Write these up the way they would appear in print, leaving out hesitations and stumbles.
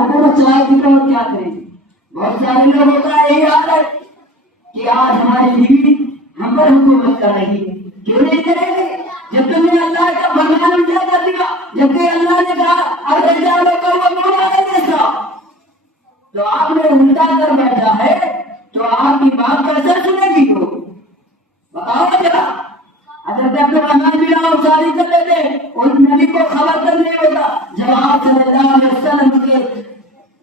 حکومت چلائے گی تو کیا کریں گے؟ بہت سارے لوگوں کا یہی حال ہے کہ آج ہماری بیوی ہم پر حکومت کر رہی ہے، کیوں نہیں کریں گے؟ جب تم نے اللہ کا فرمان الٹا کر دیا، جب کہ اللہ نے کہا ارے جانو کو وہ مولا ایسا، تو آپ نے الٹا کر بیٹھا ہے، تو آپ کی بات کیسے سنے گی؟ تو بتاؤ ذرا۔ حضرت عبد الرحمن بن عوف شادی کر لیتے، ان نبی کو خبر تک نہیں ہوتا، جب آپ صلی اللہ علیہ وسلم کے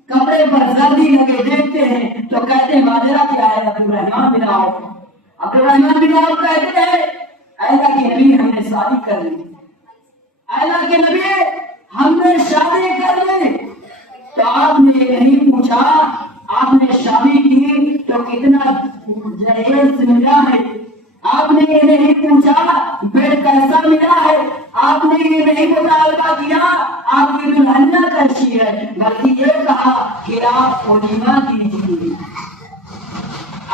کپڑے پر زردی لگے دیکھتے ہیں تو کہتے ہیں ماجرا کیا ہے؟ عبد الرحمن بن عوف کہتے ہیں اے اللہ کے نبی ہم نے شادی کر لی، اے اللہ کے نبی ہم نے شادی کر لی۔ تو آپ نے یہ نہیں پوچھا آپ نے شادی کی تو کتنا جہیز ملا ہے، آپ نے یہ نہیں پوچھا بیڈ کیسا ملا ہے، آپ نے یہ نہیں مطالبہ کیا آپ کی دلہنیا کیسی ہے، بلکہ یہ کہا کہ آپ ولیمہ کیجیے،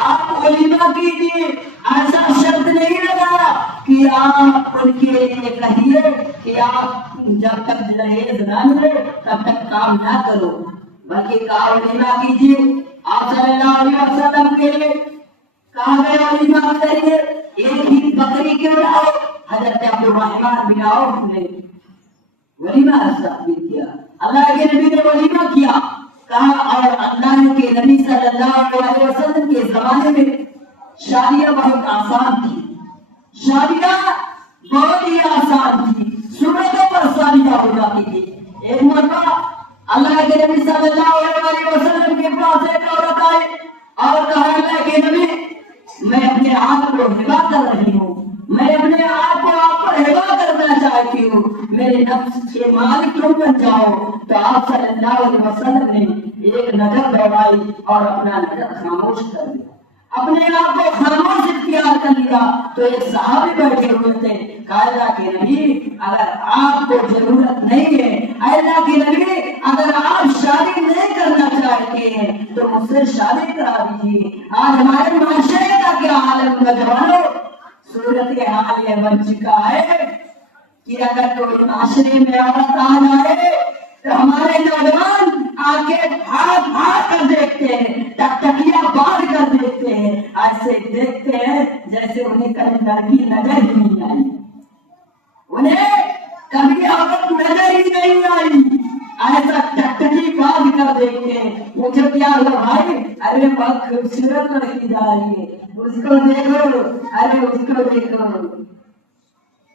آپ ولیمہ کیجیے۔ ایسا شرط نہیں لگا کہ آپ ان کے لیے کہیے کہ آپ جب تک جہیز نہ ملے تب تک کام نہ کرو، بلکہ کہا ولیمہ کیجیے۔ آپ صلی اللہ علیہ وسلم کے لیے کہا گیا ولیمہ کریے، ایک ہی بکری کیوں نہ ہو؟ حضرت عبد الرحمن بن عوف نے ولیمہ ثابت کیا، اللہ کے نبی نے ولیمہ کیا، کہا اور اللہ کے نبی صلی اللہ علیہ وسلم کے زمانے میں شادیاں بہت آسان تھی، شادیاں بہت ہی آسان تھی، سنتوں پر شادیاں ہو جاتی تھی۔ ایک مرتبہ اللہ کے نبی صلی اللہ علیہ وسلم کے پاس ایک عورت آئی اور کہا اللہ کے نبی میں اپنے آپ کو ہبا کر رہی ہوں، میں اپنے آپ کو آپ پر ہبا کرنا چاہتی ہوں، میرے نفس کے مالک تم بن جاؤ۔ تو آپ صلی اللہ علیہ وسلم نے ایک نظر دوڑائی اور اپنا نظر خاموش کر دیا، اپنے آپ کو خاموش اختیار کر لیا۔ تو ایک صحابی بیٹھے ہوئے تھے، کہا اللہ کے نبی اگر آپ کو ضرورت نہیں ہے، اللہ کے نبی اگر آپ شادی نہیں کرنا چاہتے ہیں تو مجھ سے شادی کرا دیجیے۔ آج ہمارے معاشرے کا کیا حال ہے نوجوانوں؟ صورت حال یہ بن چکا ہے کہ اگر کوئی معاشرے میں عورت آ جائے تو ہمارے نوجوان آگے بھاگ بھاگ کر دیکھتے ہیں، ٹکٹکیاں باندھ کر دیکھتے ہیں، ایسے دیکھتے ہیں جیسے انہیں کبھی لڑکی نظر ہی نہیں آئی، انہیں کبھی عورت نظر ہی نہیں آئی، ایسا ٹکٹکی باندھ کر دیکھتے ہیں۔ مجھے کیا ہوا بھائی؟ ارے بہت خوبصورت لڑکی جا رہی ہے، اس کو دیکھو، ارے اس کو دیکھو،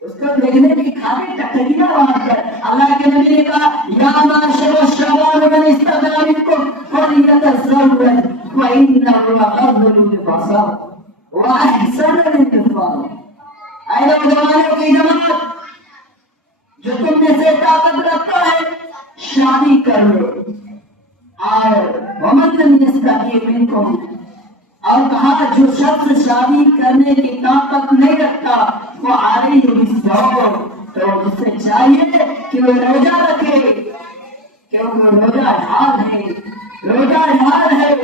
اس کو دیکھنے کی کھانے ٹکٹکیاں باندھ کر اللہ کے نبی نے کہا یا معاشر الشباب من استطاع منکم فلیتزوج فإنه أغض للبصر وأحسن للنظر۔ اے نوجوانوں کی جماعت، جو تم میں سے طاقت رکھتا ہے شادی کر لو، اور ومن لم يستطع منکم، اور کہا جو شخص شادی کرنے کی طاقت نہیں رکھتا وہ علیہ بالصوم، تو اسے چاہیے کہ وہ روزہ رکھے، کیونکہ وہ روزہ ڈھال ہے، روزہ ڈھال ہے۔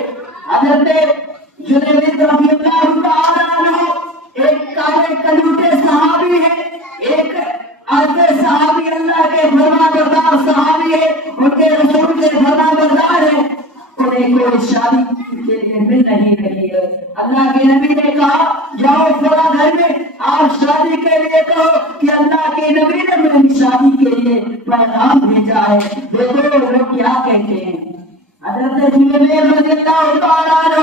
حضرت جنید رضی اللہ تعالیٰ عنہ ایک کالے کلوٹے صحابی ہے، ایک ایسے صحابی اللہ کے فرما بردار صحابی ہے، ان کے رسول کے فرما بردار ہے، انہیں کوئی شادی کے لیے مل نہیں رہی ہے۔ اللہ کے نبی نے کہا جاؤ فلاں گھر میں آپ شادی کے لیے کہو کہ اللہ کے نبی نے میری شادی کے لیے پیغام بھیجا ہے، دیکھو لوگ کیا کہتے ہیں۔ حضرت جنید رضی اللہ تعالیٰ عنہ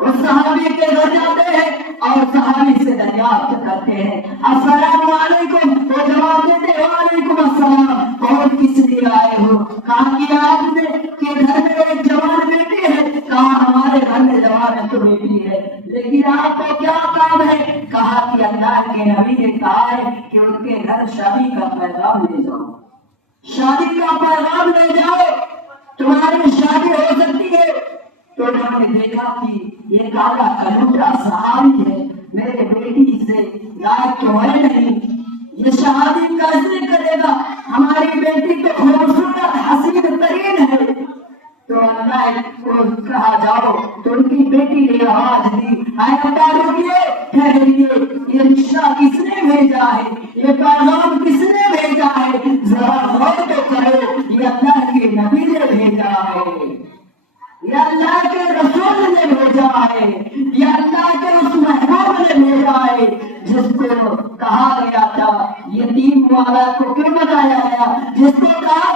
اس صحابی کے گھر جاتے ہیں اور صحابی سے دریافت کرتے ہیں السلام علیکم، وہ جواب دیتے ہیں وعلیکم السلام، کون کس لیے آئے ہو؟ کہا کہ آپ نے کہ گھر میں ایک جوان بیٹی ہے، کہا ہمارے گھر میں جوان تو بیٹی ہے، لیکن آپ کو کیا کام ہے؟ کہا کہ اللہ کے نبی نے کہا ہے کہ ان کے گھر شادی کا پیغام لے جاؤ، شادی کا پیغام لے جاؤ، تمہاری شادی ہو سکتی ہے۔ تو انہوں نے دیکھا کہ یہ کالا کلوٹا صحابی ہے، میرے بیٹی سے لائق تو ہے نہیں، یہ شادی کیسے کرے گا؟ ہماری بیٹی تو خوبصورت حسین ترین ہے۔ تو اللہ کو کہا جاؤ، تو ان کی بیٹی نے آواز دی اے ابا رکیے، ٹھہریے، یہ رشتہ کس نے بھیجا ہے؟ یہ پیغام کس نے بھیجا ہے؟ ذرا غور تو کرو، یہ اللہ کے نبی نے بھیجا بھیجا ہے، یہ اللہ کے رسول نے بھیجا ہے، یہ اللہ کے اس محبوب نے بھیجا ہے جس کو کہا گیا تھا، یتیم والا کو کیوں بتایا گیا؟ جس کو کہا